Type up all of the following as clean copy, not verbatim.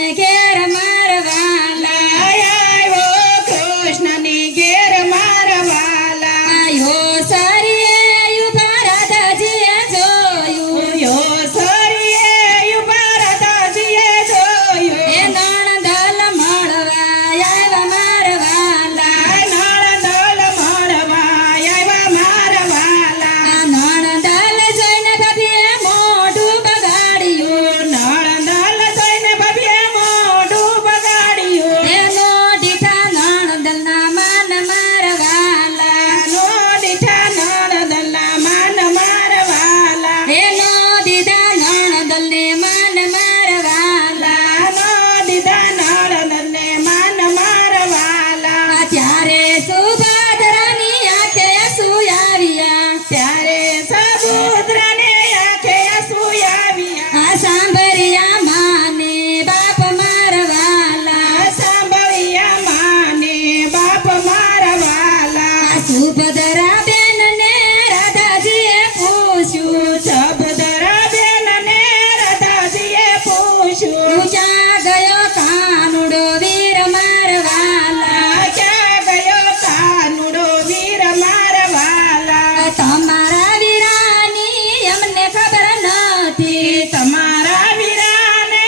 ને ઘેર મારવાલા આવ્યો કૃષ્ણ ને ઘેર મારવાલા આયો સરીએ ઉભા રાધાજીએ જોયું યો સરીએ ઉભા રાધાજીએ જોયું એ નણંદલ મળવા આવ્યા મારવાલા નણંદલ મળવા આવ્યા મારવાલા નણંદલ જોઈને ભાભીએ મોઢું બગાડ્યું નણંદલ જોઈને ભાભીએ મોઢું બગાડ્યું એનો દીઠા નણંદલના માન મારવાલા નો દીઠા નણંદલના માન મારવાલા એનો દીધા નણંદલને માન મારવાલા નો દીધા નણંદલને માન મારવાલા ત્યારે સુભદ્રાની આંખે આંસુ આવ્યા ત્યારે સબુદ્રને આંખે આંસુ આવ્યા આ સાંભળ્યા માને બાપ મારવાલા સાંભળ્યા માને બાપ મારવાલા સુભદ્રા બેનને રાધાજીએ પૂછ્યું સબુદ્રા બેનને રાધાજીએ પૂછ્યું ઊંચા ગયો કાનુડો વીર મારવાલા ક્યાં ગયો કાનુડો વીર મારવાલા તમારા વીરાની અમને ખબર નથી તમારા વીરાને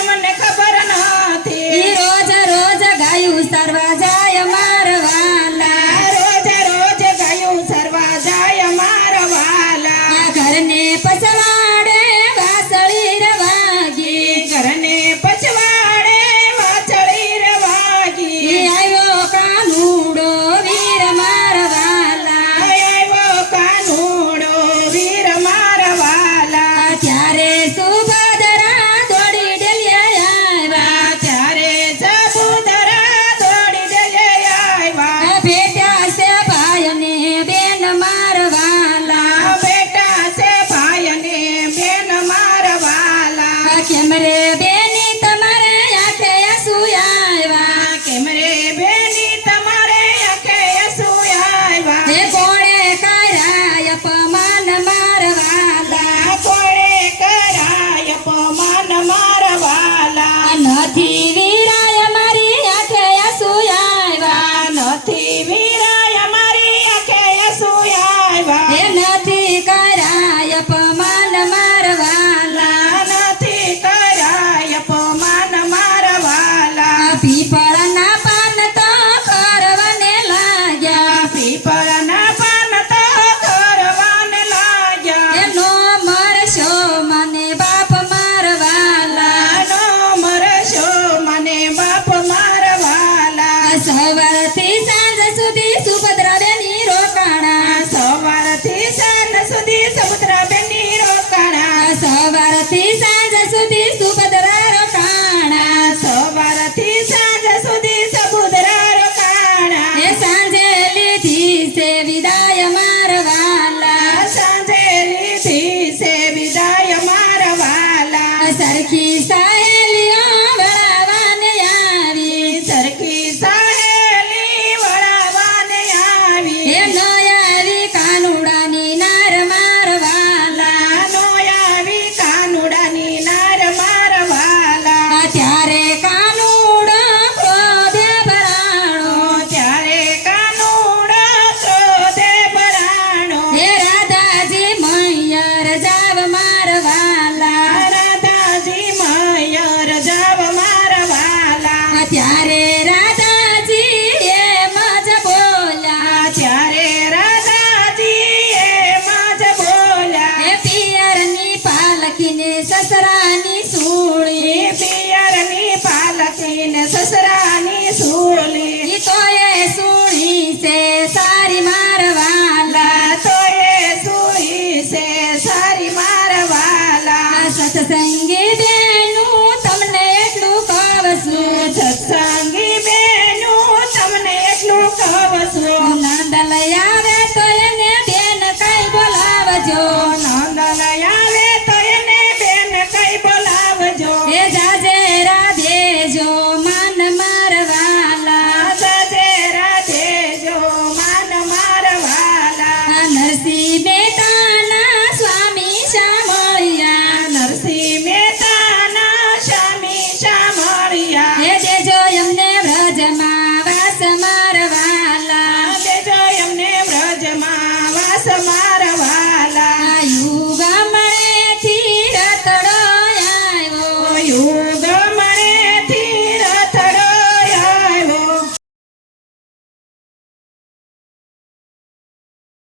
અમને ખબર નથી ઈ રોજ રોજ ગાયું સરવા જાય મારવાલા રોજ રોજ ગયું સરવા જાય મારવાલા આ ઘરને પછવાડે વાસળી રવાગી ઘરને પછવાડે વાછળી રે વાગી ઈ આવ્યો કાનુડો વીર મારવાલા આવ્યો કાનુડો વીર મારવાલા ત્યારે સુભદ્રા દોડી ડેલીએ આવ્યા ત્યારે સબુદ્રા દોડી ડેલે આવ્યા ભેટ્યા છે ભાઈને બેન મારવાલા બેટા છે ભાઈને બેન મારવાલા કેમ રે બેની તમારે આંખે આંસુ આવ્યા કેમ રે બેની તમારે આંખે આંસુ આવ્યા હે કોણે કાયરાય અપમાન મારવાલા કોણે કરાય અપમાન મારવાલા નથી વીરાય મારી આંખે આંસુ આવ્યા નથી વીરાય મારી આંખે આંસુ આવ્યા હે નથી કાયરાય અપમાન મારવાલા નથી કરાય અપમાન મારવાલા પીપળના પાન તો કરવાને લાગ્યા પીપળના પાન તો કરવાને લાગ્યા એનો મરશો મને બાપ મારવાલા નો મરશો મને બાપ મારવાલા સવારથી સાંજ સુધી સુભદ્રા બેની રોકાણા સવારથી સાંજ સુધી સબુદ્રા બેની રોકાણા સવારથી સાંજ સુધી સુભદ્રા રોકાણા સવારથી સાંજ સુધી સબુદ્રા રોકાણા એ સાંજે લીધી છે વિદાય મારવાલા સાંજે લીધી છે વિદાય મારવાલા સરખી સહેલીઓ વળાવાને આવી સરખી સહેલી વળાવાને આવી એ ન આવી કાનુડાની નાર મારવાલા નો આવી કાનુડાની નાર મારવાલા ત્યારે કાનુડો ક્રોધે ભરાણો ત્યારે કાનુડો ક્રોધે ભરાણો હે રાધાજી મૈયર જાવ મારવાલા રાધાજી મયર જાવ મારવાલા ત્યારે રાધાજી એમ જ બોલ્યા ત્યારે રાધાજી એમ જ બોલ્યા હે પિયરની પાલકીને સસરાની સૂળી પિયરની પાલકીને સસરા